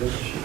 Rama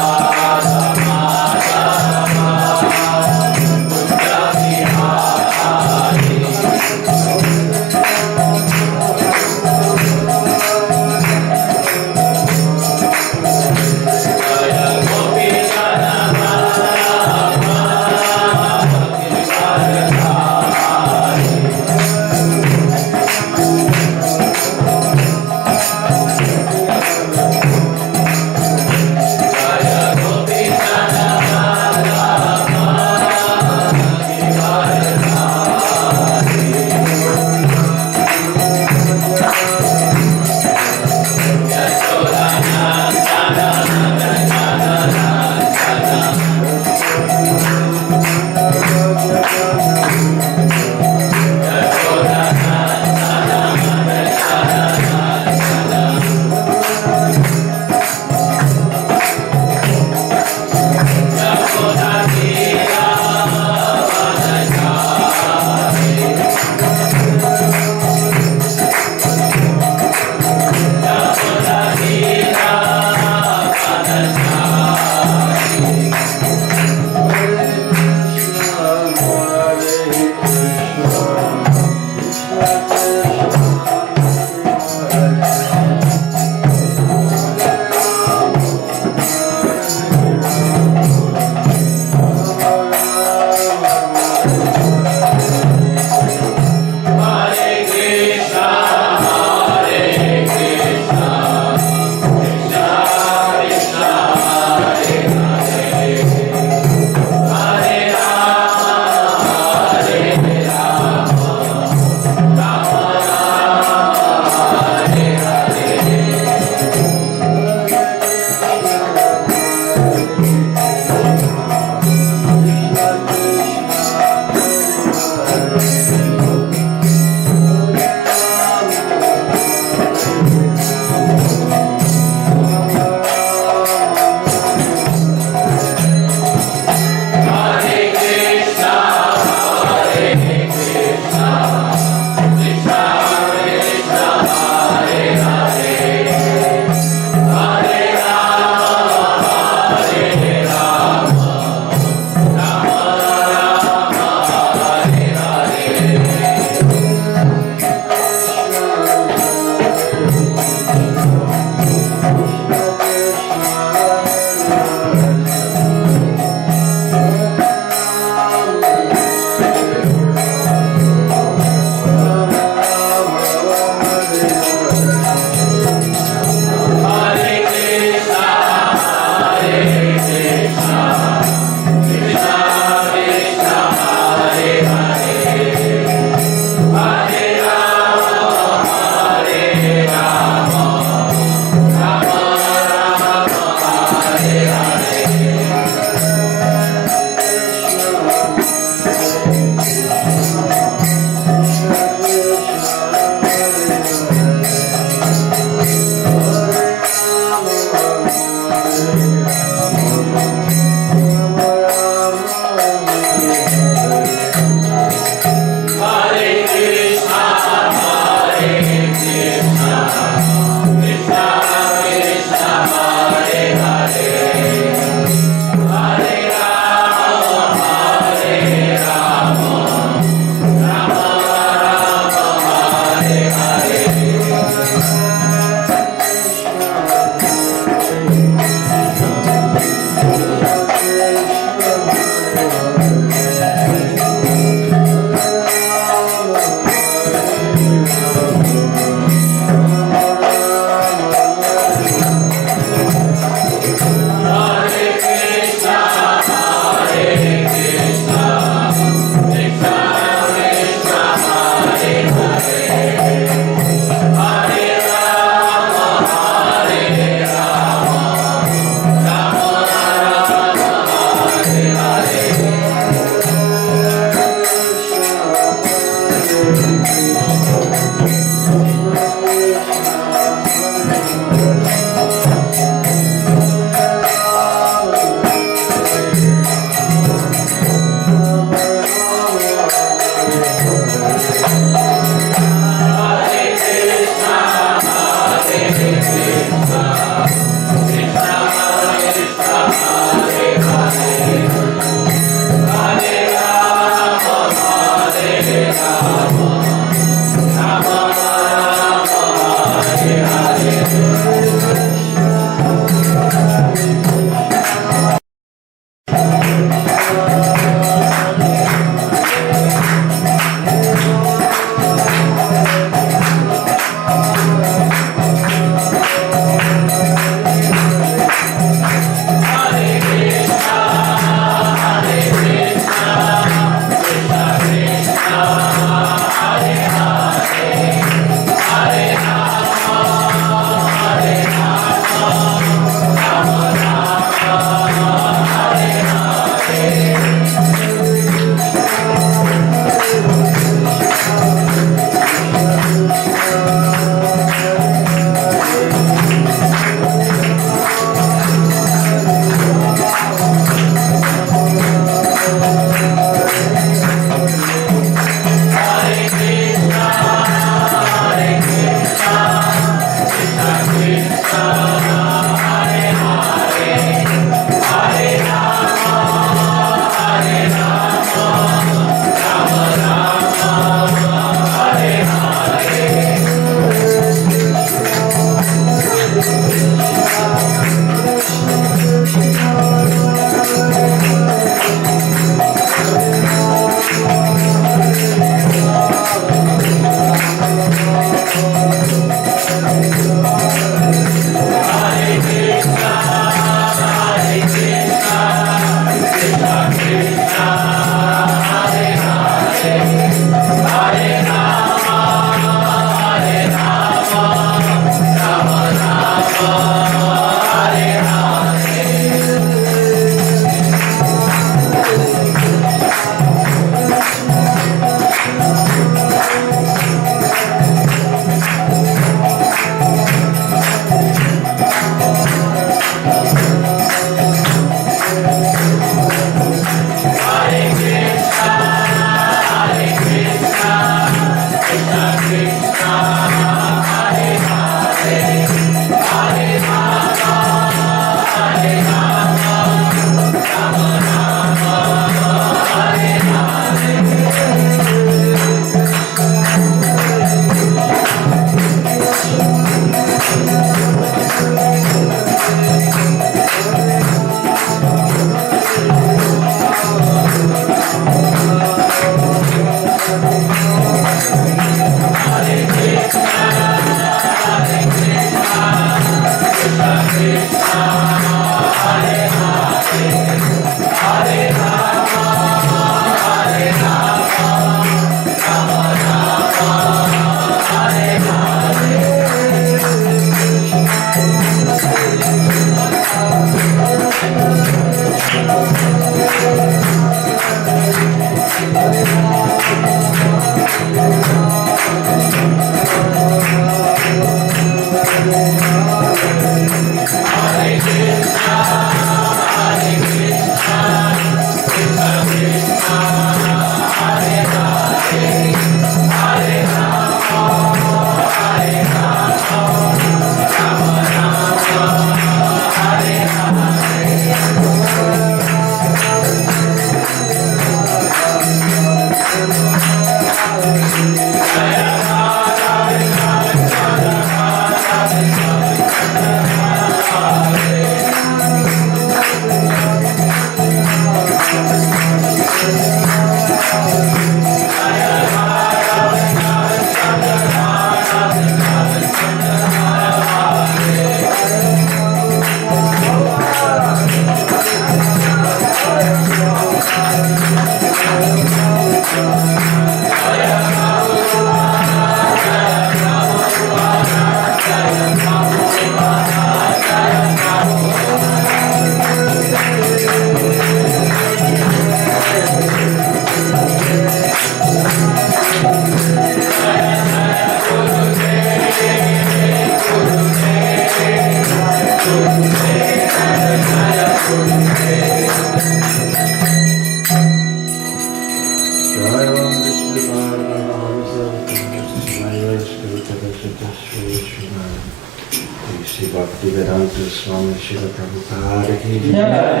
Shri Bhaktivedanta Swami Srila Prabhupada ki jai.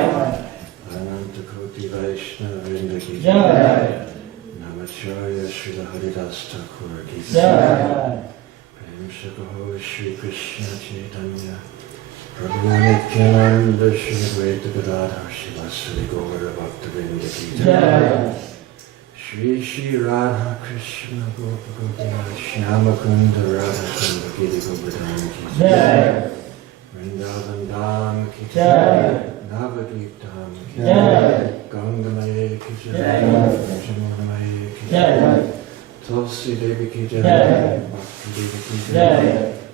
Ananta Koti Vaishnava Vrinda ki jai. Namacharya Srila Haridas Thakur ki jai. Prem Shakaho Shri Krishna Chaitanya Prabhu Nityananda Shri Advaita Gadadhar Shivasari Gaura Bhaktivinoda ki jai. Shri Shri Radha Krishna Gopa Gopala Shyama Kunda Radha Kunda Giri Govardhan ki jai. Vrindavan Dham ki jai. Navadvip Dham ki jai. Ganga Maya ki jai. Jamuna Maya ki jai. Tulsi Devi ki jai. Bhakti Devi ki jai.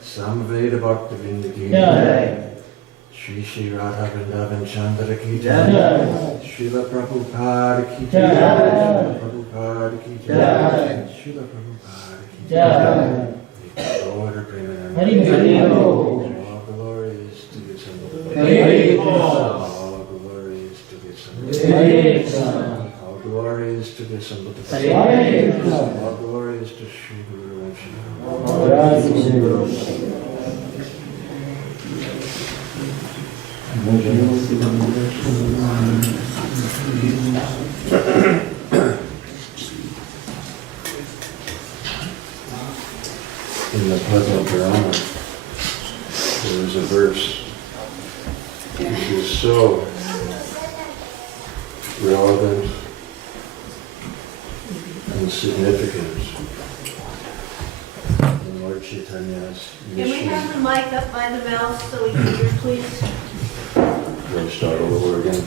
Samveda Bhakti Vrinda ki jai. Shri Shri Radha Vrindavan Chandra ki jai. Srila Prabhupada ki jai. Srila Prabhupada ki jai. Srila Prabhupada ki jai. Order Premanand. All glories to the Son. All glories to the Son. All glories to the Son. All glories to Shri Guru and Shri Guru. In the Padma Purana, there is a verse which is so relevant and significant in Lord Chaitanya's mission. Can we have the mic up by the mouth so we can hear, please? We'll start all over again.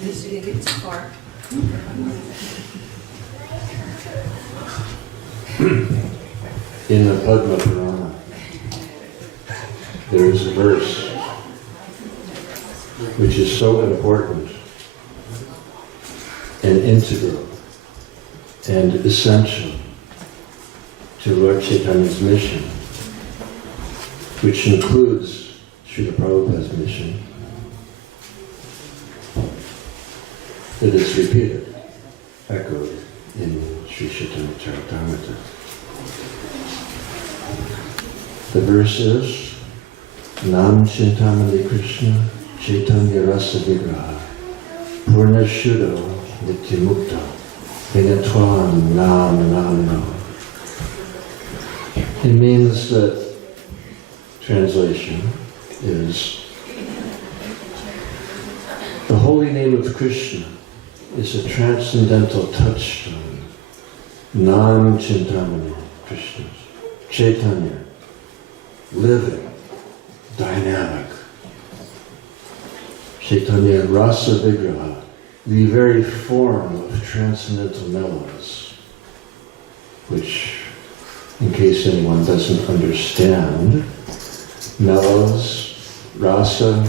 This is too far. In the Padma Purana, there is a verse which is so important and integral and essential to Lord Chaitanya's mission, which includes Srila Prabhupada's mission, that is repeated, echoed in Sri Chaitanya Charitamrita. The verse is, Nam Chintamani Krishna Chaitanya Rasa Vigraha Purna Shuddho Nityamukta Vinatvam Nam Namino. It means that, translation is, the holy name of Krishna is a transcendental touchstone. Nam Chintamani Krishna Chaitanya, living, dynamic. Chaitanya Rasa Vigraha, the very form of transcendental mellows, which, in case anyone doesn't understand, mellows, rasa,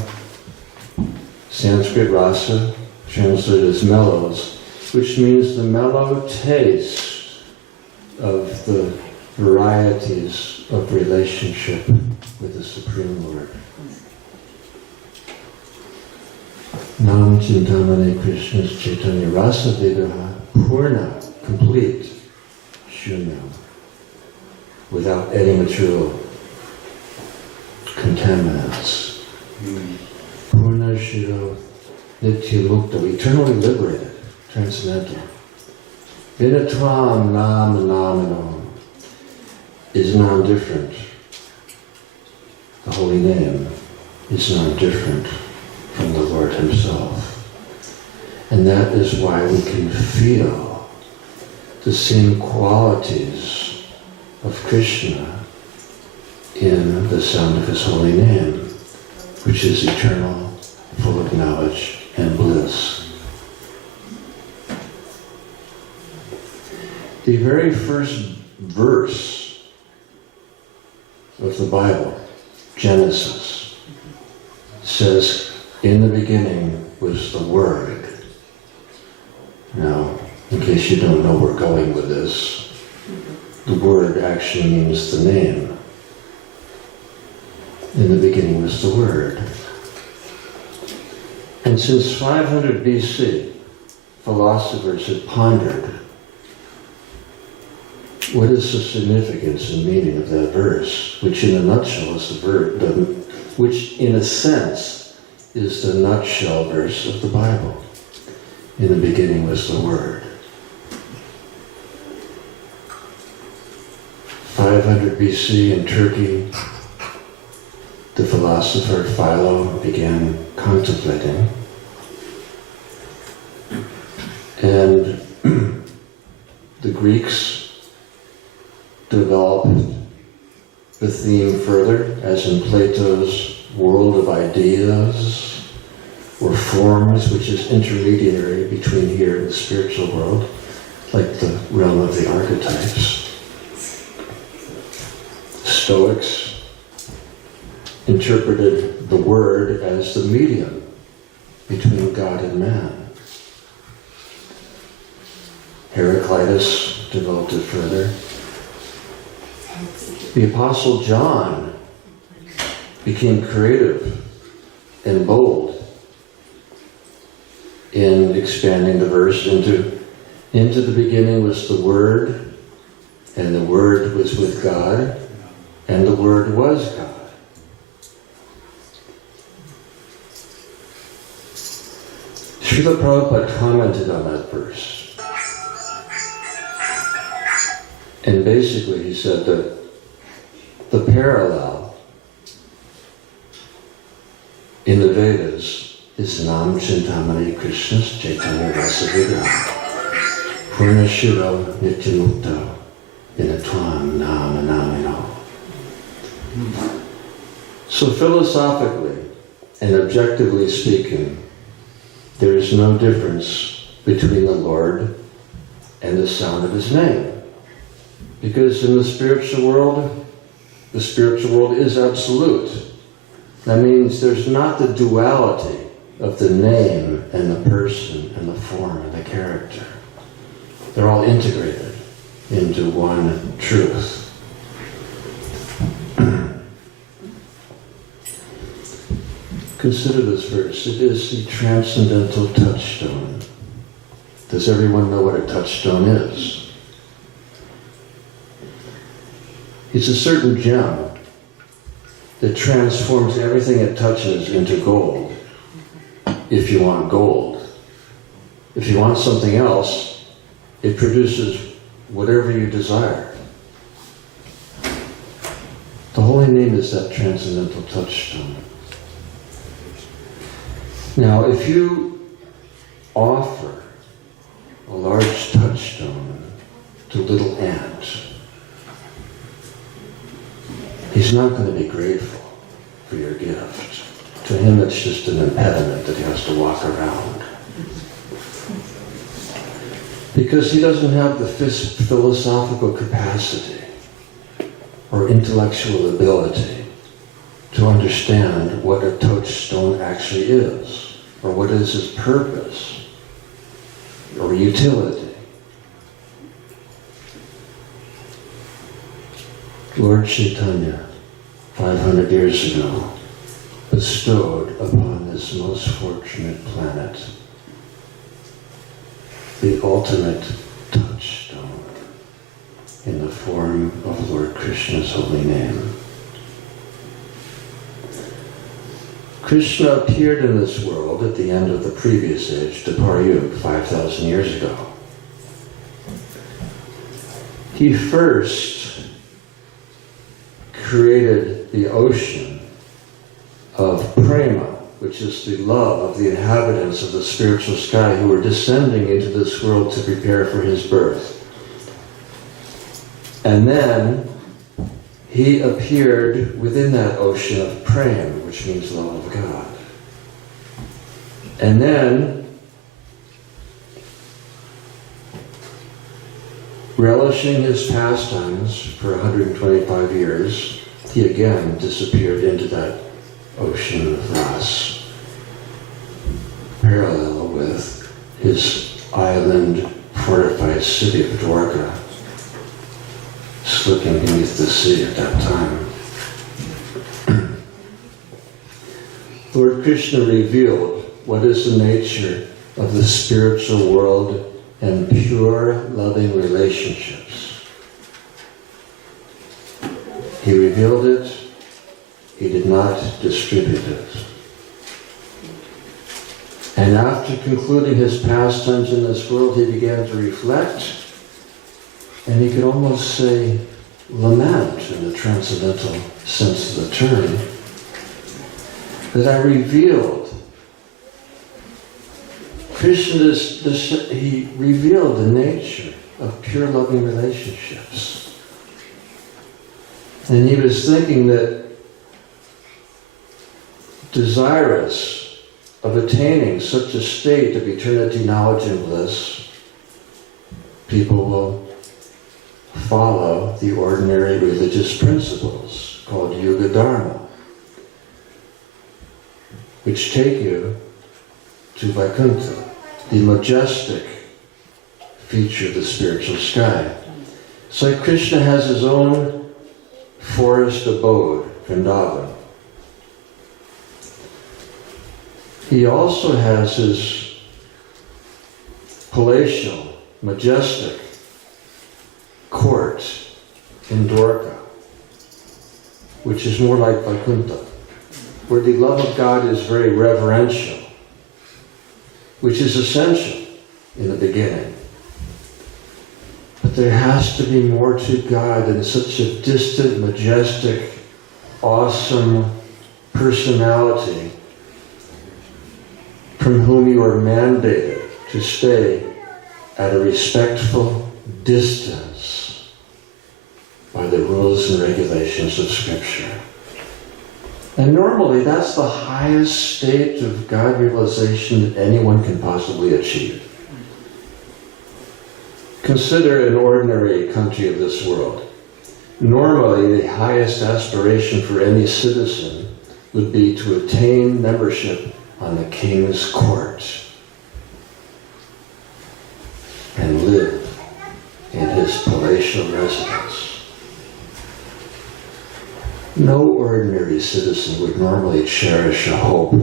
Sanskrit rasa, translated as mellows, which means the mellow taste of the varieties of relationship with the Supreme Lord. Nam Chintamani Krishna's Chaitanya Rasa Vigraha Purna, complete, Shunya, without any material contaminants. Purna Shiro Nitya Mukta, eternally liberated, transcendental. Vinatvam Nam Namino is non-different. The holy name is non-different from the Lord Himself. And that is why we can feel the same qualities of Krishna in the sound of His holy name, which is eternal, full of knowledge and bliss. The very first verse of the Bible, Genesis, says, in the beginning was the Word. Now, in case you don't know where we're going with this, the Word actually means the name. In the beginning was the Word. And since 500 BC, philosophers had pondered what is the significance and meaning of that verse, which in a nutshell is which in a sense is the nutshell verse of the Bible. In the beginning was the Word. 500 BC in Turkey, the philosopher Philo began contemplating, and the Greeks developed the theme further, as in Plato's world of ideas or forms, which is intermediary between here and the spiritual world, like the realm of the archetypes. Stoics interpreted the Word as the medium between God and man. Heraclitus developed it further. The Apostle John became creative and bold in expanding the verse into the beginning was the Word, and the Word was with God, and the Word was God. Srila Prabhupada commented on that verse. And basically he said that the parallel in the Vedas is Nam Chintamani Krishna's Chaitanya Rasavigraha Purna Shiva Nityamukta Vinatvam Nama Namino. So philosophically and objectively speaking, there is no difference between the Lord and the sound of His name. Because in the spiritual world is absolute. That means there's not the duality of the name and the person and the form and the character. They're all integrated into one truth. Consider this verse. It is the transcendental touchstone. Does everyone know what a touchstone is? It's a certain gem that transforms everything it touches into gold, if you want gold. If you want something else, it produces whatever you desire. The holy name is that transcendental touchstone. Now, if you offer a large touchstone to little ant, he's not going to be grateful for your gift. To him, it's just an impediment that he has to walk around. Because he doesn't have the philosophical capacity or intellectual ability to understand what a touchstone actually is, or what is its purpose, or utility. Lord Chaitanya, 500 years ago, bestowed upon this most fortunate planet the ultimate touchstone in the form of Lord Krishna's holy name. Krishna appeared in this world at the end of the previous age, Dwapara, 5,000 years ago. He first created the ocean of prema, which is the love of the inhabitants of the spiritual sky who were descending into this world to prepare for his birth. And then he appeared within that ocean of prem, which means love of God. And then, relishing his pastimes for 125 years, he again disappeared into that ocean of rasa, parallel with his island fortified city of Dwarka, slipping beneath the sea at that time. Lord Krishna revealed what is the nature of the spiritual world and pure, loving relationships He revealed it. He did not distribute it. And after concluding his pastimes in this world, he began to reflect, and he could almost say lament in the transcendental sense of the term, that I revealed. Krishna, he revealed the nature of pure loving relationships. And he was thinking that desirous of attaining such a state of eternity, knowledge, and bliss, people will follow the ordinary religious principles called Yuga Dharma, which take you to Vaikuntha, the majestic feature of the spiritual sky. So like Krishna has his own forest abode, Vrindavan. He also has his palatial, majestic court in Dwarka, which is more like Vaikuntha, where the love of God is very reverential, which is essential in the beginning. But there has to be more to God than such a distant, majestic, awesome personality from whom you are mandated to stay at a respectful distance by the rules and regulations of Scripture. And normally that's the highest state of God realization that anyone can possibly achieve. Consider an ordinary country of this world. Normally the highest aspiration for any citizen would be to attain membership on the king's court and live in his palatial residence. No ordinary citizen would normally cherish a hope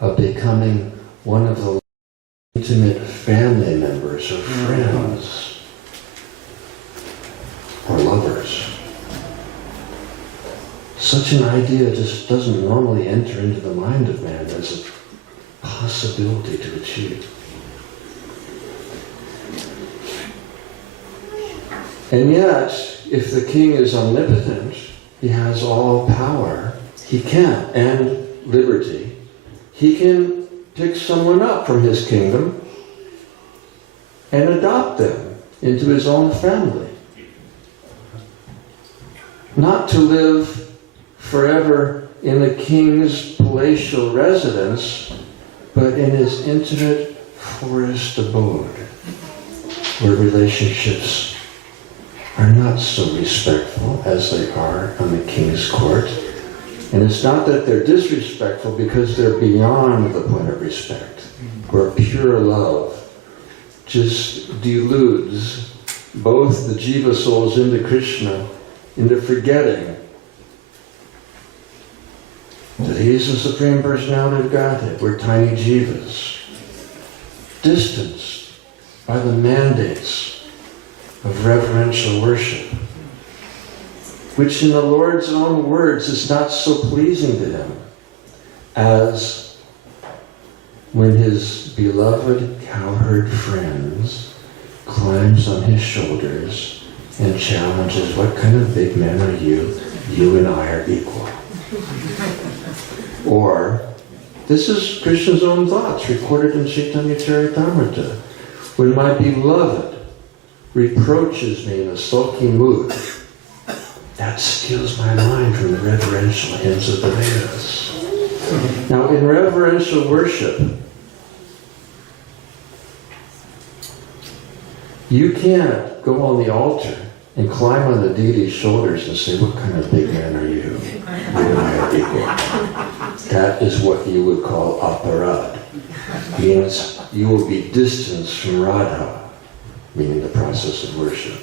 of becoming one of the intimate family members or friends or lovers. Such an idea just doesn't normally enter into the mind of man as a possibility to achieve. And yet, if the king is omnipotent, he has all power, he can, and liberty, he can pick someone up from his kingdom and adopt them into his own family. Not to live forever in the king's palatial residence, but in his intimate forest abode, where relationships are not so respectful as they are on the king's court. And it's not that they're disrespectful, because they're beyond the point of respect, where pure love just deludes both the jiva souls into Krishna, into forgetting that he's the Supreme Personality of Godhead. We're tiny jivas, distanced by the mandates of reverential worship, which in the Lord's own words is not so pleasing to him as when his beloved cowherd friends climbs on his shoulders and challenges, what kind of big man are you? You and I are equal. Or, this is Krishna's own thoughts, recorded in Chaitanya Charitamrita. When my beloved reproaches me in a sulky mood, that steals my mind from the reverential hymns of the Vedas. Now, in reverential worship, you can't go on the altar and climb on the deity's shoulders and say, what kind of big man are you? You and I are equal. That is what you would call aparad. Means you will be distanced from Radha, meaning the process of worship.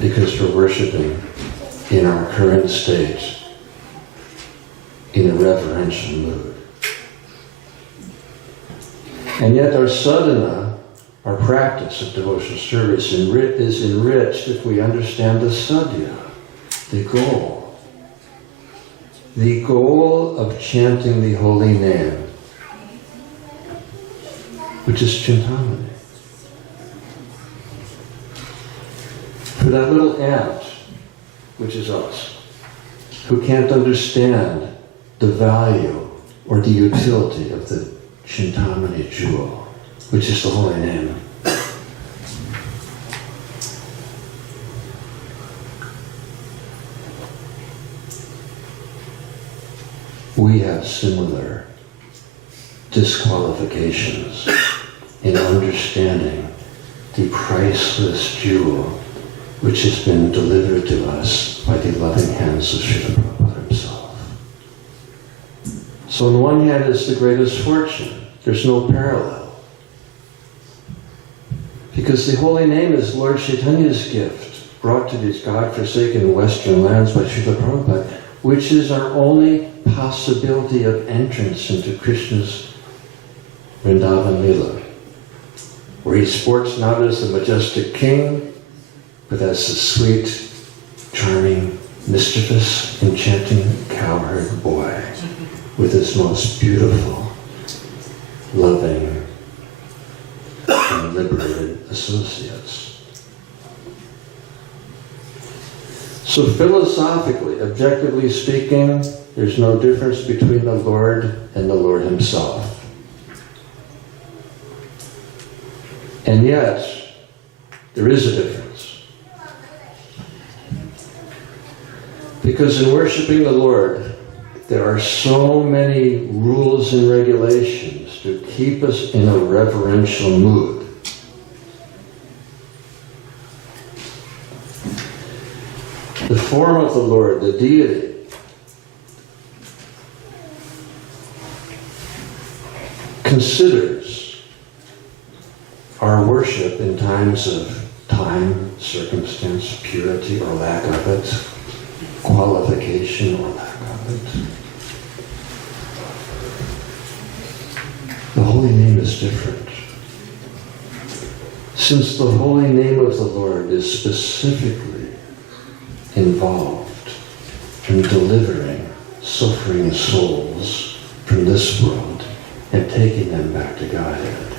Because we're worshiping in our current state, in a reverential mood. And yet our sadhana Our practice of devotional service is enriched if we understand the sadhya, the goal. The goal of chanting the holy name, which is Chintamani. For that little ant, which is us, who can't understand the value or the utility of the Chintamani jewel, which is the holy name. We have similar disqualifications in understanding the priceless jewel which has been delivered to us by the loving hands of Srila Prabhupada himself. So on the one hand, it's the greatest fortune. There's no parallel. Because the holy name is Lord Chaitanya's gift, brought to these God-forsaken Western lands by Srila Prabhupada, which is our only possibility of entrance into Krishna's Vrindavan Lila, where he sports not as the majestic king, but as the sweet, charming, mischievous, enchanting cowherd boy with his most beautiful, loving, and liberated associates. So philosophically, objectively speaking, there's no difference between the Lord and the Lord himself. And yet, there is a difference. Because in worshiping the Lord, there are so many rules and regulations to keep us in a reverential mood. The form of the Lord, the deity, considers our worship in times of time, circumstance, purity or lack of it, qualification or lack of it. The holy name is different. Since the holy name of the Lord is specifically involved in delivering suffering souls from this world and taking them back to Godhead,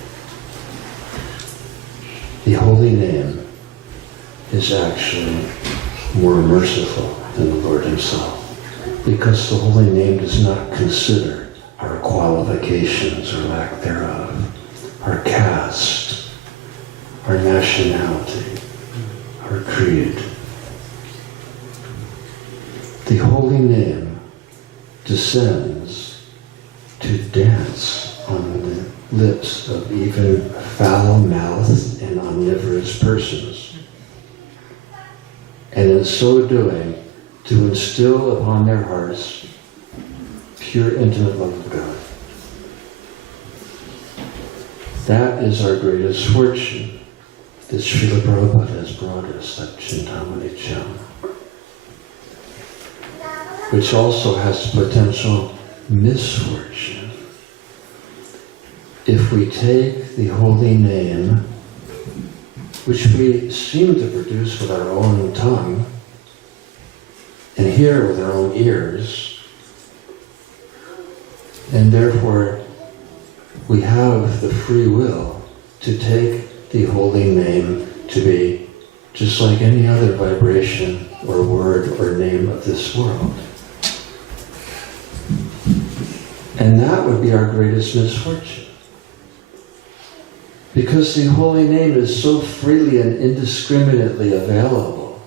the holy name is actually more merciful than the Lord himself, because the holy name does not consider our qualifications or lack thereof, our caste, our nationality, our creed. The holy name descends to dance on the lips of even foul-mouthed and omnivorous persons, and in so doing, to instill upon their hearts pure, intimate love of God. That is our greatest fortune that Srila Prabhupada has brought us, that Chintamani Cham, which also has potential misfortune. If we take the holy name, which we seem to produce with our own tongue, and hear with our own ears, and therefore we have the free will to take the holy name to be just like any other vibration or word or name of this world. And that would be our greatest misfortune. Because the holy name is so freely and indiscriminately available,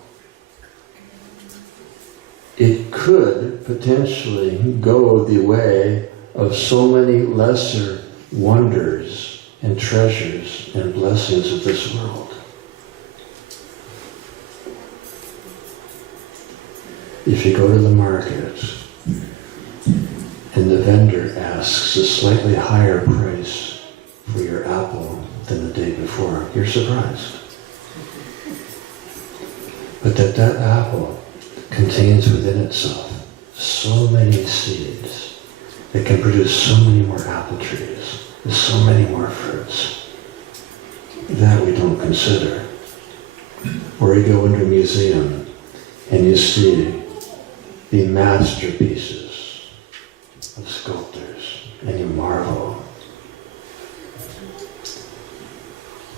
it could potentially go the way of so many lesser wonders and treasures and blessings of this world. If you go to the market and the vendor asks a slightly higher price for your apple than the day before, you're surprised. But that apple contains within itself so many seeds that can produce so many more apple trees with so many more fruits. consider. Or you go into a museum and you see the masterpieces of sculptors and you marvel.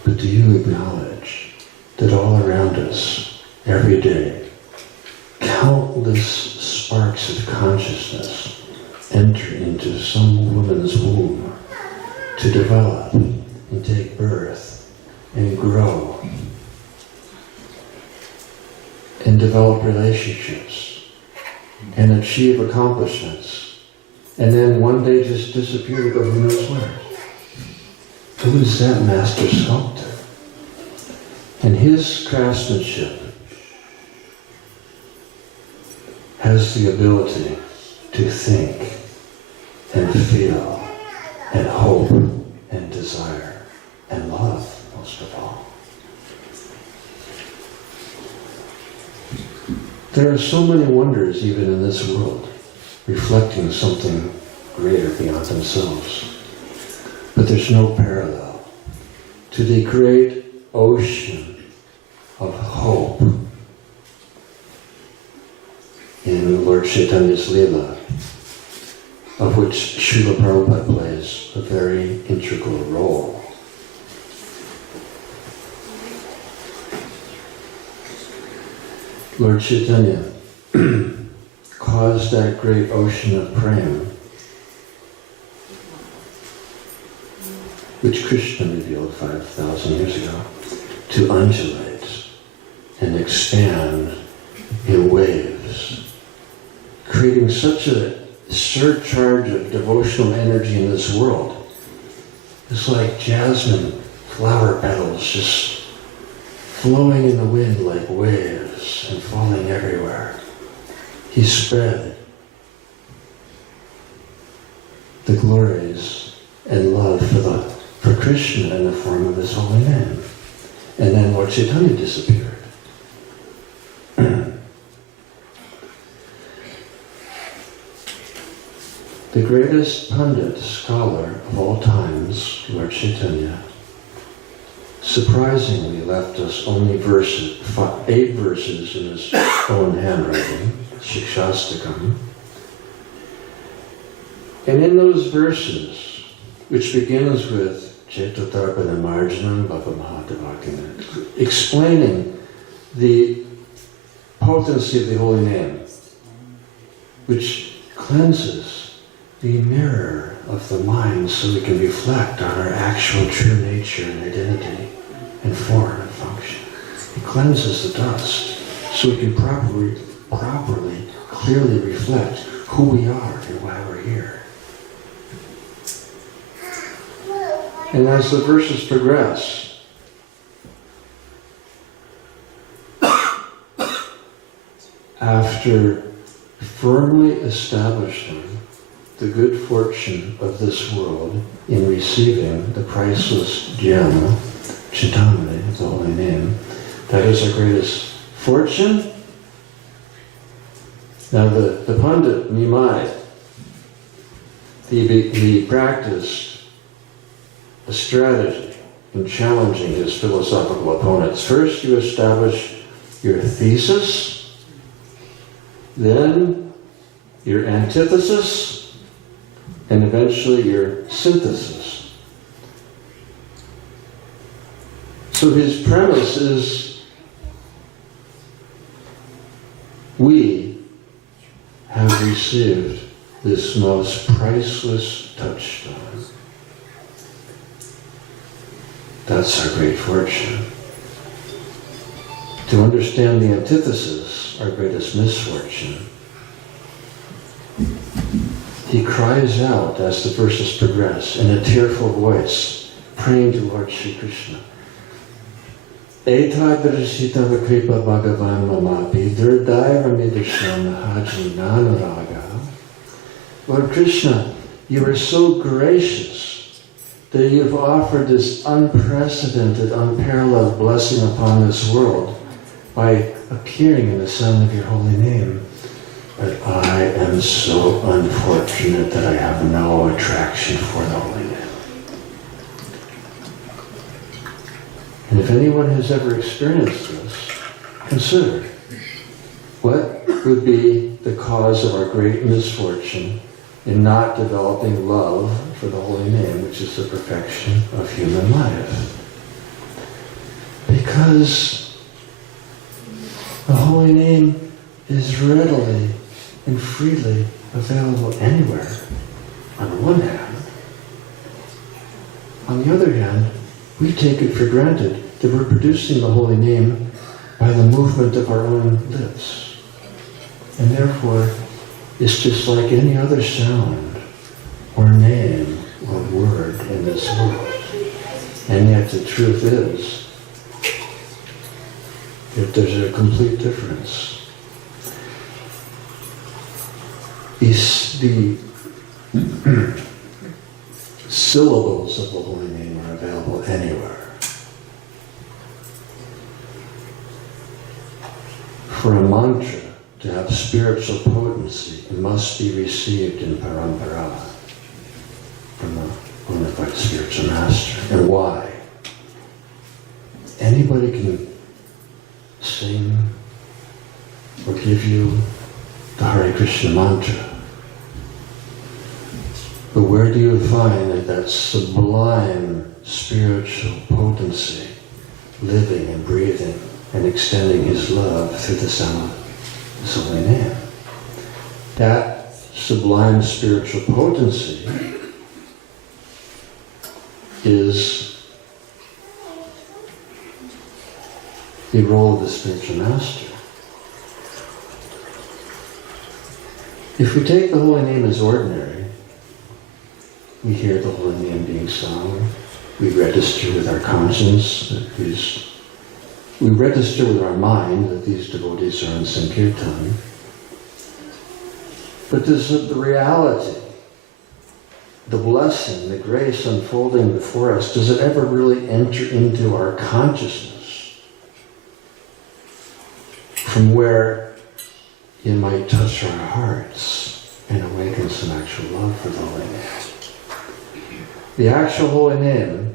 But do you acknowledge that all around us, every day, countless sparks of consciousness enter into some woman's womb to develop and take birth and grow and develop relationships and achieve accomplishments, and then one day just disappear to go who knows where? Who is that master sculptor? And his craftsmanship has the ability to think and feel and hope and desire and love, most of all. There are so many wonders even in this world, reflecting something greater beyond themselves. But there's no parallel to the great ocean of hope in Lord Chaitanya's Leela, of which Srila Prabhupada plays a very integral role. Lord Chaitanya caused that great ocean of prema, which Krishna revealed 5,000 years ago, to undulate and expand in waves, creating such a surcharge of devotional energy in this world. It's like jasmine flower petals just flowing in the wind like waves and falling everywhere. He spread the glories and love for Krishna in the form of his holy name. And then Lord Chaitanya disappeared. The greatest Pandit, scholar of all times, Lord Chaitanya, surprisingly left us only 8 verses in his own handwriting, Shikshastakam. And in those verses, which begins with Chetotarpana Marjanam Bhava Mahatavakina, explaining the potency of the holy name, which cleanses the mirror of the mind so we can reflect on our actual true nature and identity and form and function. It cleanses the dust so we can properly, clearly reflect who we are and why we're here. And as the verses progress, after firmly establishing the good fortune of this world in receiving the priceless gem, Chitamani, the holy name, that is our greatest fortune. Now the Pandit Nimai, he practiced a strategy in challenging his philosophical opponents. First you establish your thesis, then your antithesis, and eventually your synthesis. So his premise is, we have received this most priceless touchstone. That's our great fortune. To understand the antithesis, our greatest misfortune, he cries out as the verses progress in a tearful voice, praying to Lord Sri Krishna. Etadrashita vakripa bhagavan mamapi durdaiva midisham haji nanuraga. Lord Krishna, you are so gracious that you've offered this unprecedented, unparalleled blessing upon this world by appearing in the sound of your holy name. But I am so unfortunate that I have no attraction for the holy name. And if anyone has ever experienced this, consider what would be the cause of our great misfortune in not developing love for the holy name, which is the perfection of human life. Because the holy name is readily and freely available anywhere, on the one hand. On the other hand, we take it for granted that we're producing the holy name by the movement of our own lips. And therefore, it's just like any other sound or name or word in this world. And yet the truth is that there's a complete difference. The syllables of the holy name are available anywhere. For a mantra to have spiritual potency, it must be received in parampara from a bona fide spiritual master. And why? Anybody can sing or give you the Hare Krishna mantra. But where do you find that sublime spiritual potency living and breathing and extending his love through the sound of his holy name? That sublime spiritual potency is the role of the spiritual master. If we take the holy name as ordinary, we hear the holy name being sung, we register with our conscience that we register with our mind that these devotees are in Kirtan. But there's the reality, the blessing, the grace unfolding before us. Does it ever really enter into our consciousness from where it might touch our hearts and awaken some actual love for the holy name? The actual holy name,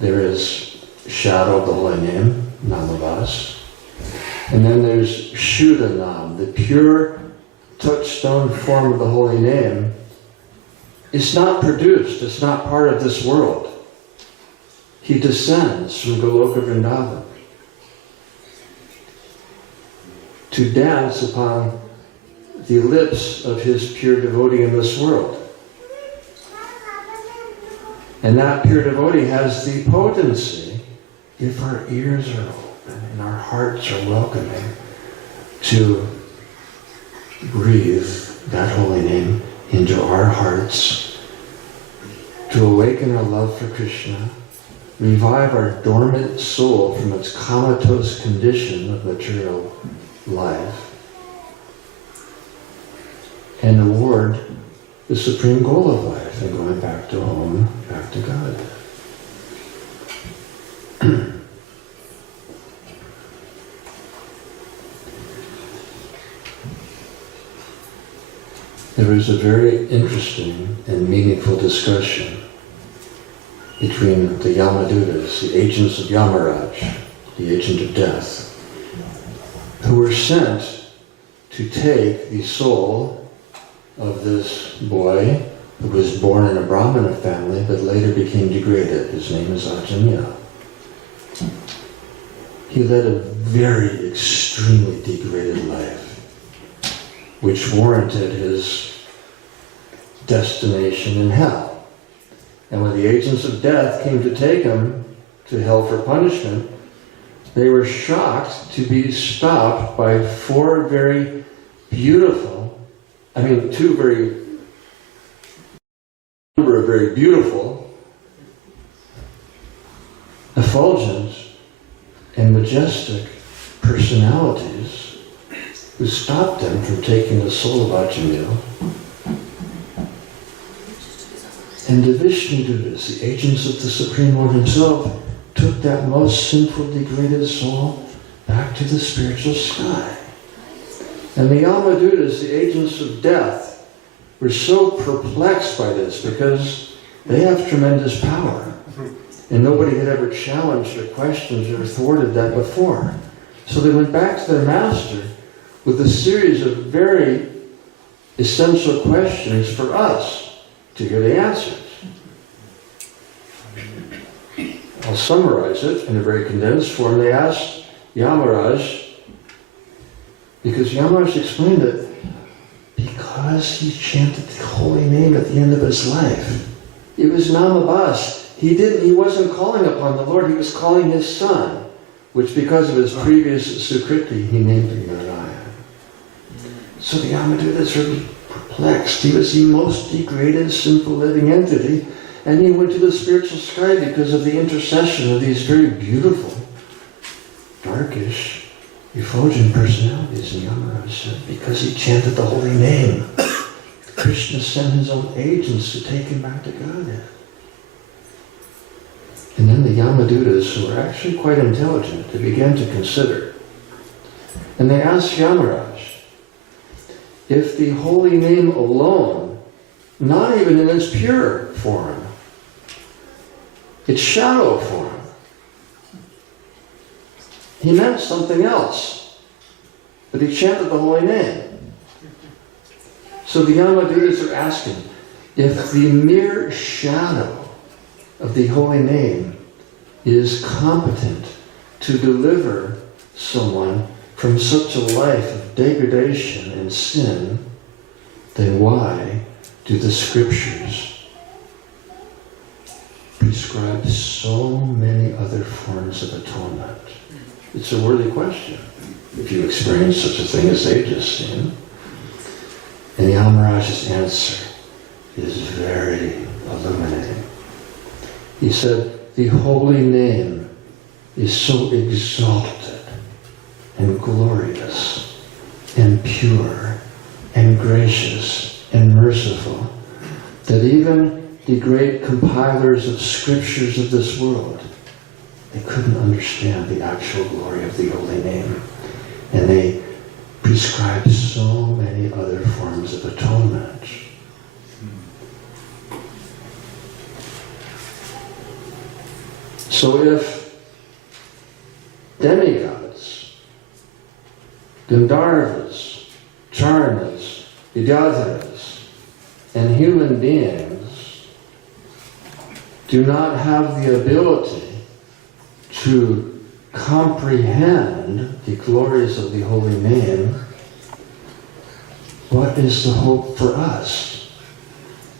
there is shadow of the holy name, Namavas, and then there's Shuddhanam, the pure touchstone form of the holy name. It's not produced, it's not part of this world. He descends from Goloka Vrindavan to dance upon the lips of his pure devotee in this world. And that pure devotee has the potency, if our ears are open and our hearts are welcoming, to breathe that holy name into our hearts, to awaken our love for Krishna, revive our dormant soul from its comatose condition of material life, and award the supreme goal of life and going back to home, back to God. There was a very interesting and meaningful discussion between the Yamadutas, the agents of Yamaraj, the agent of death, who were sent to take the soul of this boy who was born in a Brahmana family but later became degraded. His name is Ajanya. He led a very extremely degraded life, which warranted his destination in hell. And when the agents of death came to take him to hell for punishment, they were shocked to be stopped by two very beautiful, effulgent, and majestic personalities who stopped them from taking the soul of Ajamil. And the Vishnudutas, the agents of the Supreme Lord himself, took that most sinful, degraded soul back to the spiritual sky. And the Yamadutas, the agents of death, were so perplexed by this because they have tremendous power. And nobody had ever challenged or questioned or thwarted that before. So they went back to their master with a series of very essential questions for us to hear the answers. I'll summarize it in a very condensed form. They asked Yamaraj, because Yamaraj explained it, because he chanted the holy name at the end of his life. It was Namabas. He wasn't calling upon the Lord, he was calling his son, which because of his previous Sukriti, he named him Narayana. So the Yamaduta is really perplexed. He was the most degraded, sinful living entity, and he went to the spiritual sky because of the intercession of these very beautiful, darkish, effulgent personalities. And Yamaraj said, because he chanted the holy name, Krishna sent his own agents to take him back to Godhead. And then the Yamadutas, who were actually quite intelligent, they began to consider. And they asked Yamaraj, if the holy name alone, not even in its pure form, its shadow form, he meant something else, but he chanted the holy name. So the Yamadutas are asking, if the mere shadow of the holy name is competent to deliver someone from such a life of degradation and sin, then why do the scriptures prescribe so many other forms of atonement? It's a worthy question, if you experience such a thing as they just seen. And Yamaraj's answer is very illuminating. He said, the holy name is so exalted and glorious and pure and gracious and merciful that even the great compilers of scriptures of this world, they couldn't understand the actual glory of the holy name. And they prescribed so many other forms of atonement. So if demigods, Gandharvas, Charnas, Vidyadharas, and human beings do not have the ability to comprehend the glories of the holy name, what is the hope for us?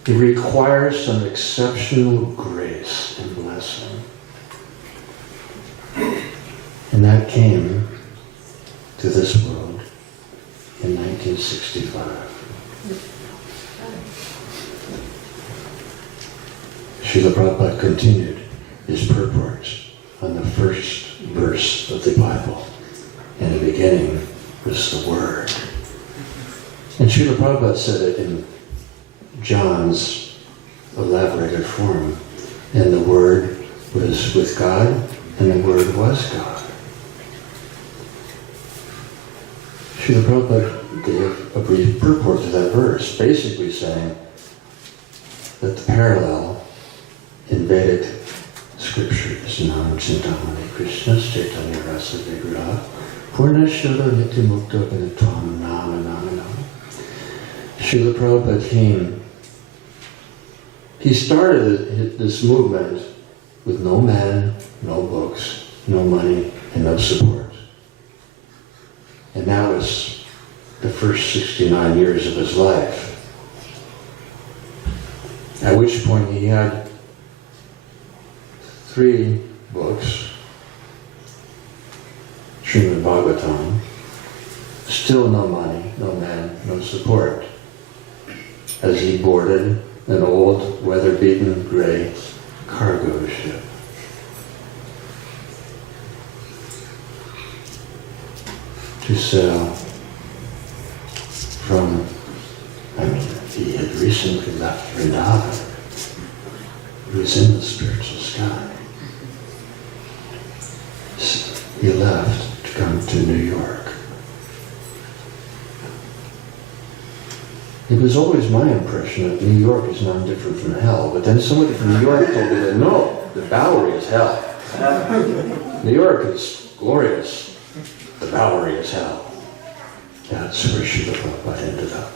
It requires some exceptional grace and blessing. And that came to this world in 1965. Srila Prabhupada continued his purports on the first verse of the Bible. In the beginning was the Word. And Srila Prabhupada said it in John's elaborated form. And the Word was with God, and the Word was God. Srila Prabhupada gave a brief purport to that verse, basically saying that the parallel in Vedic scriptures, Nam Chintamani Krishna Chaitanya Rasa Vigraha Purnashala Nitimukta Vinatvam Nama Nama Nama. Srila Prabhupada came. He started this movement with no man, no books, no money, and no support. And that was the first 69 years of his life. At which point he had 3 books, Srimad Bhagavatam, still no money, no man, no support, as he boarded an old, weather-beaten, gray cargo ship. To sail from, he had recently left Vrindavan. He was in the spiritual sky. So he left to come to New York. It was always my impression that New York is not different from hell, but then somebody from New York told me that no, The Bowery is hell. New York is glorious. The Bowery is hell. That's where Srila Prabhupada ended up.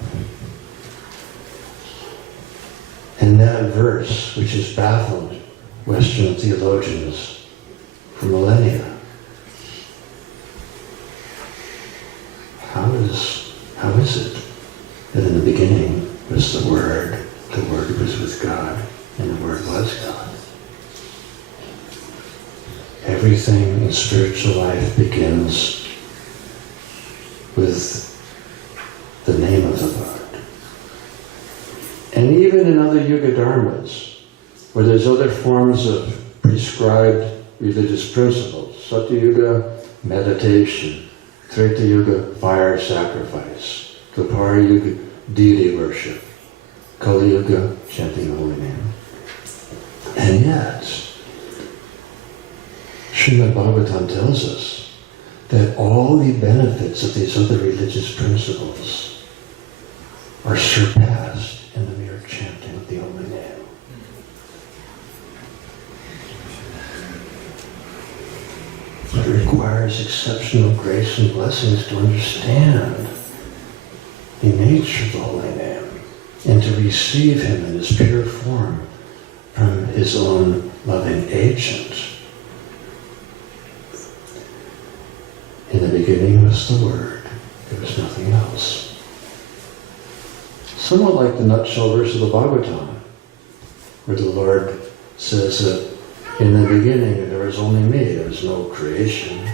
And that verse, which has baffled Western theologians for millennia, how is it that in the beginning was the Word was with God, and the Word was God? Everything in spiritual life begins with the name of the Lord. And even in other Yuga Dharmas, where there's other forms of prescribed religious principles, Satya Yuga, meditation, Treta Yuga, fire sacrifice, Dwapara Yuga, deity worship, Kali Yuga, chanting the holy name. And yet, Srimad Bhagavatam tells us that all the benefits of these other religious principles are surpassed in the mere chanting of the holy name. It requires exceptional grace and blessings to understand the nature of the holy name and to receive him in his pure form from his own loving agent. In the beginning was the Word. There was nothing else. Somewhat like the nutshell verse of the Bhagavatam, where the Lord says that in the beginning there was only me, there was no creation.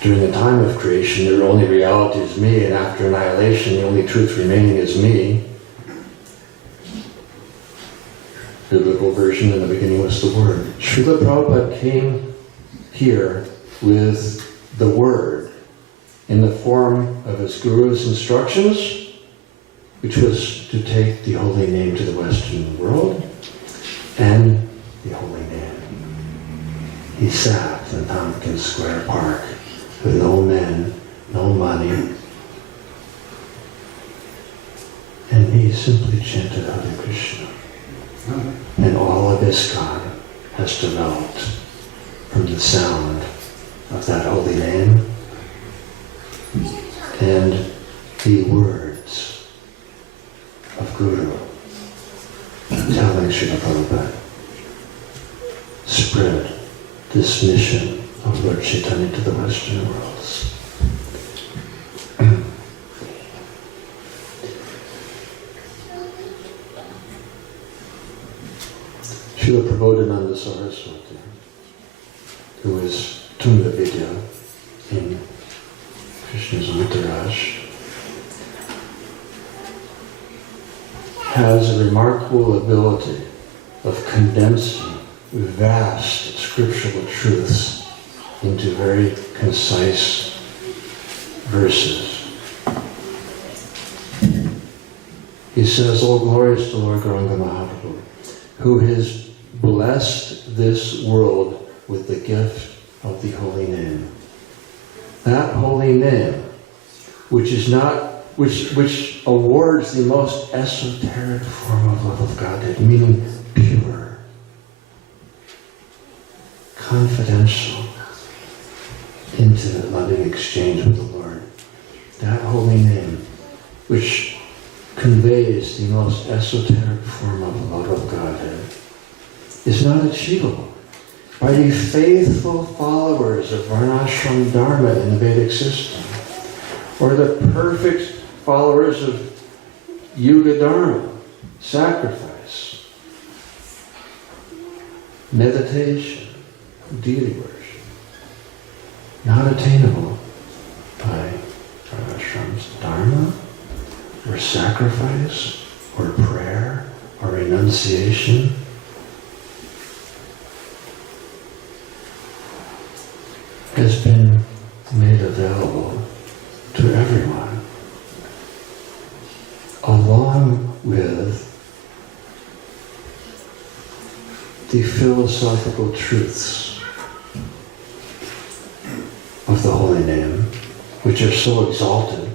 During the time of creation, the only reality is me, and after annihilation, the only truth remaining is me. Biblical version, in the beginning was the Word. Srila Prabhupada came here with the Word in the form of his Guru's instructions, which was to take the holy name to the Western world, and the holy name. He sat in Tompkins Square Park with no men, no money, and he simply chanted Hare Krishna. And all of ISKCON has developed from the sound of that holy name and the words of Guru telling Srila Prabhupada, spread this mission of Lord Chaitanya to the Western worlds. Srila Prabodhananda Saraswati, who is Tunga Vidya in Krishna's entourage, has a remarkable ability of condensing vast scriptural truths into very concise verses. He says, "All glory is to Lord Gauranga Mahaprabhu, who has blessed this world with the gift of the holy name." That holy name, which awards the most esoteric form of love of Godhead, meaning pure, confidential, intimate, loving exchange with the Lord. That holy name, which conveys the most esoteric form of love of Godhead, is not achievable by the faithful followers of Varnashram Dharma in the Vedic system, or the perfect followers of Yuga Dharma, sacrifice, meditation, deity worship. Not attainable by Varnashram's Dharma, or sacrifice, or prayer, or renunciation. Has been made available to everyone, along with the philosophical truths of the holy name, which are so exalted,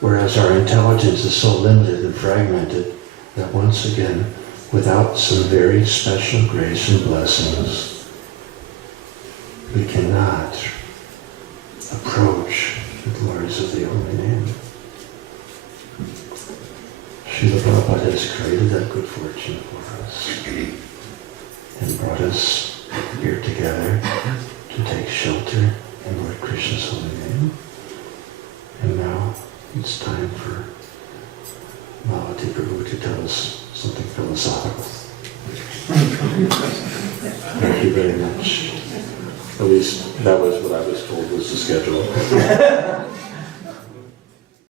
whereas our intelligence is so limited and fragmented that once again without some very special grace and blessings, we cannot approach the glories of the holy name. Srila Prabhupada has created that good fortune for us and brought us here together to take shelter in Lord Krishna's holy name. And now it's time for Bhavati Prabhu to tell us something philosophical. Thank you very much. At least that was what I was told was the schedule.